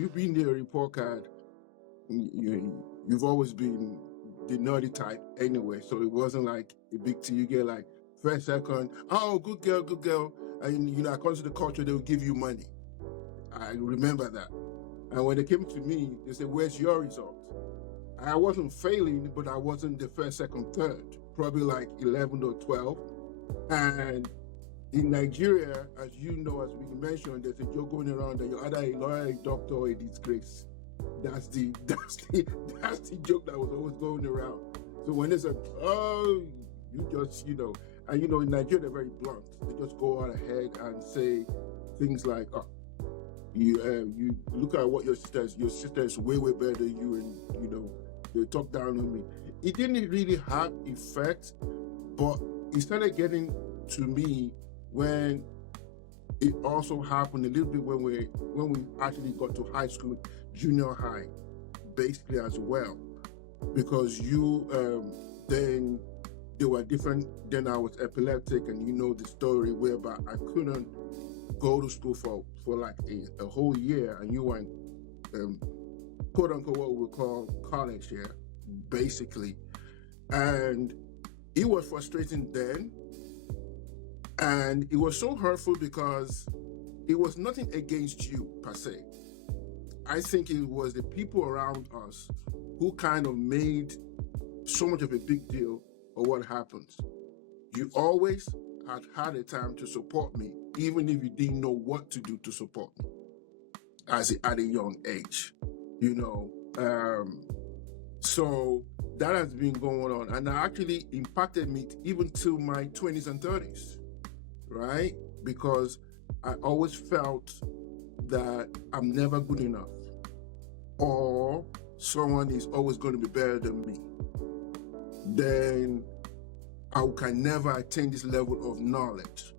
you being the report card, you've always been the nerdy type anyway, so it wasn't like a big deal. You get like first, second, oh, good girl, and according to the culture, they will give you money. I remember that. And when they came to me, they said, "Where's your result?" I wasn't failing, but I wasn't the first, second, third, probably like 11 or 12. And in Nigeria, as you know, as we mentioned, there's a joke going around that you're either a lawyer, a doctor, or a disgrace. That's the joke that was always going around. So when they said, "Oh, you just," and in Nigeria they're very blunt. They just go out ahead and say things like, "Oh, you look at what your sister is way better than you," and they talk down on me. It didn't really have effect, but it started getting to me when it also happened a little bit when we actually got to high school, junior high, basically as well, because then they were different. Then I was epileptic, and you know the story whereby I couldn't go to school for like a whole year, and you went quote unquote what we call college here, basically, and it was frustrating then. And it was so hurtful because it was nothing against you per se. I think it was the people around us who kind of made so much of a big deal of what happens. You always had a time to support me, even if you didn't know what to do to support me at a young age, So that has been going on, and that actually impacted me even to my 20s and 30s. Right? Because I always felt that I'm never good enough, or someone is always going to be better than me. Then I can never attain this level of knowledge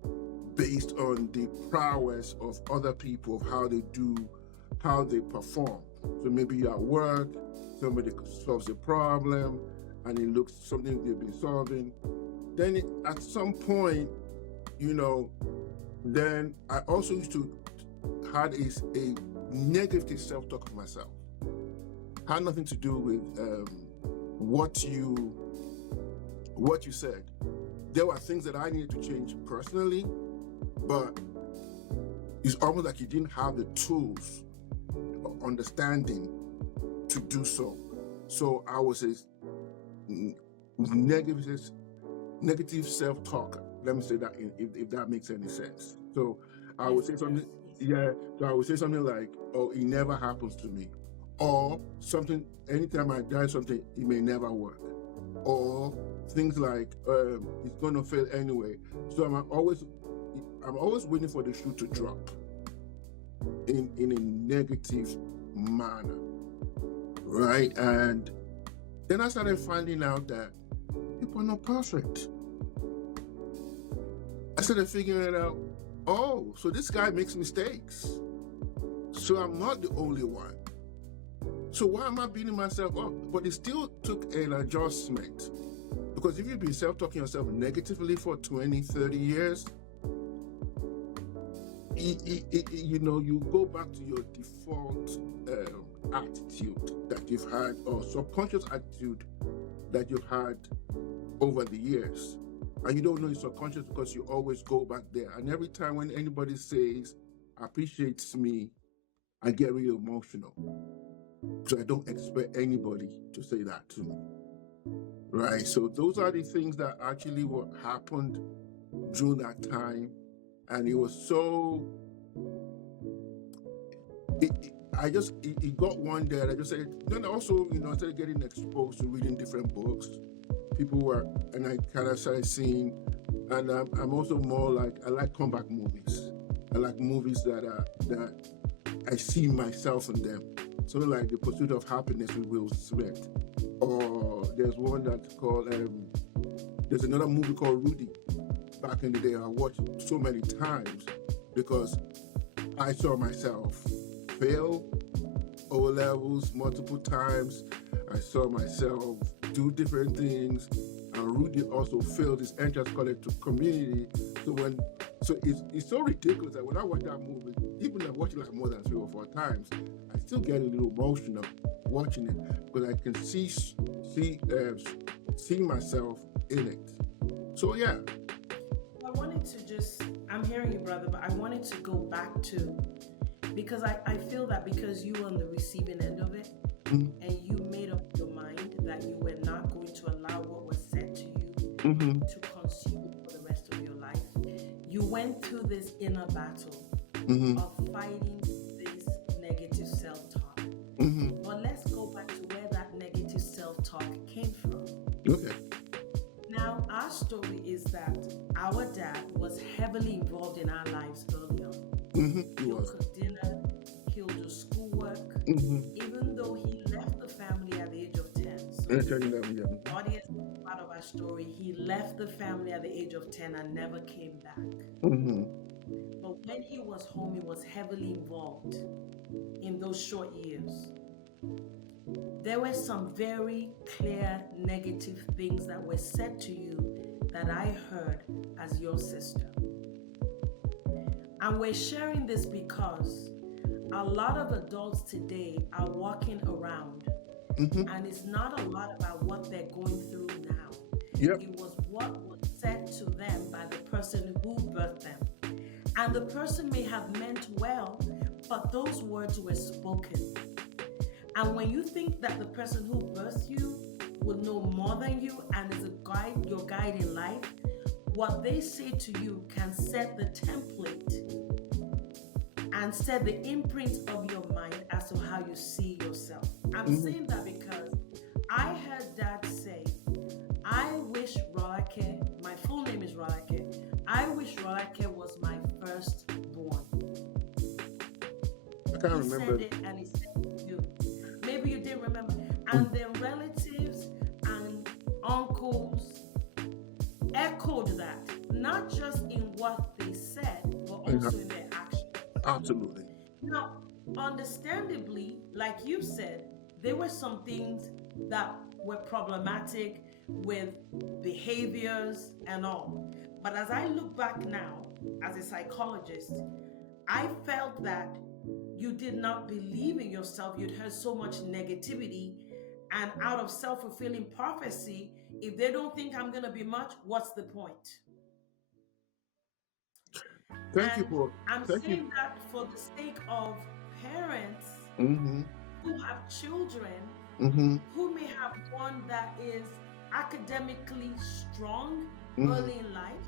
based on the prowess of other people, of how they perform. So maybe you're at work, somebody solves a problem, and it looks something they've been solving. Then at some point, then I also used to had a negative self-talk of myself. Had nothing to do with what you said. There were things that I needed to change personally, but it's almost like you didn't have the tools or understanding to do so. So I was a negative self-talk. Let me say that if that makes any sense. So I would say something, so I would say something like, "Oh, it never happens to me," or something. Anytime I try something, it may never work, or things like, "It's gonna fail anyway." So I'm always waiting for the shoe to drop in a negative manner, right? And then I started finding out that people are not perfect. I started figuring out, oh, so this guy makes mistakes. So I'm not the only one. So why am I beating myself up? But it still took an adjustment. Because if you've been self-talking yourself negatively for 20, 30 years, you go back to your default attitude that you've had, or subconscious attitude that you've had over the years. And you don't know it's subconscious because you always go back there. And every time when anybody says, appreciates me, I get really emotional. So I don't expect anybody to say that to me. Right? So those are the things that actually what happened during that time. And it was so... It got one day, and I just said, then also, I started getting exposed to reading different books. And I kind of started seeing, and I'm also more like, I like comeback movies. I like movies that I see myself in them. Sort of like The Pursuit of Happiness with Will Smith. Or there's one that's called, there's another movie called Rudy. Back in the day, I watched so many times because I saw myself fail O levels multiple times. I saw myself do different things, and Rudy also failed his entrance college to community. So it's so ridiculous that when I watch that movie, even if I watch it like more than 3 or 4 times, I still get a little emotional watching it because I can see myself in it. So yeah. I wanted to I'm hearing you, brother, but I wanted to go back to, because I feel that because you were on the receiving end of it, and you made up your mind that you were not going to allow what was said to you to consume you for the rest of your life. You went through this inner battle of fighting this negative self-talk. But let's go back to where that negative self-talk came from. Okay. Now, our story is that our dad was heavily involved in our lives early on. He'll cook dinner, he'll do schoolwork, even though he left the family at the age of 10. So the audience is part of our story. He left the family at the age of 10 and never came back. But when he was home, he was heavily involved in those short years. There were some very clear negative things that were said to you that I heard as your sister. And we're sharing this because a lot of adults today are walking around and it's not a lot about what they're going through now. It was what was said to them by the person who birthed them. And the person may have meant well, but those words were spoken. And when you think that the person who birthed you will know more than you and is your guide in life, what they say to you can set the template and set the imprint of your mind as to how you see yourself. I'm saying that because I heard Dad say, I wish Rolake, my full name is Rolake, I wish Rolake was my firstborn. I can't remember. He said it and he said it to you. Maybe you didn't remember. And their relatives and uncles echoed that, not just in what they said, but also in their actions. Absolutely. Now, understandably, like you said, there were some things that were problematic with behaviors and all. But as I look back now, as a psychologist, I felt that you did not believe in yourself. You'd heard so much negativity, and out of self-fulfilling prophecy, if they don't think I'm going to be much, what's the point? Thank you. I'm saying that for the sake of parents who have children who may have one that is academically strong early in life,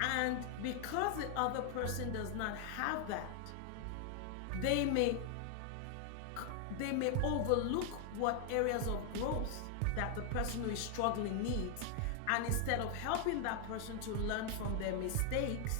and because the other person does not have that, they may overlook what areas of growth that the person who is struggling needs, and instead of helping that person to learn from their mistakes,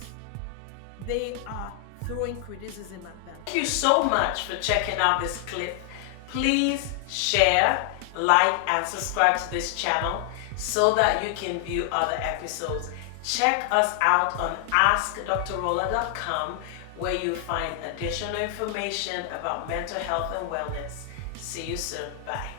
they are throwing criticism at them. Thank you so much for checking out this clip. Please share, like, and subscribe to this channel so that you can view other episodes. Check us out on askdrrola.com, where you'll find additional information about mental health and wellness. See you soon. Bye.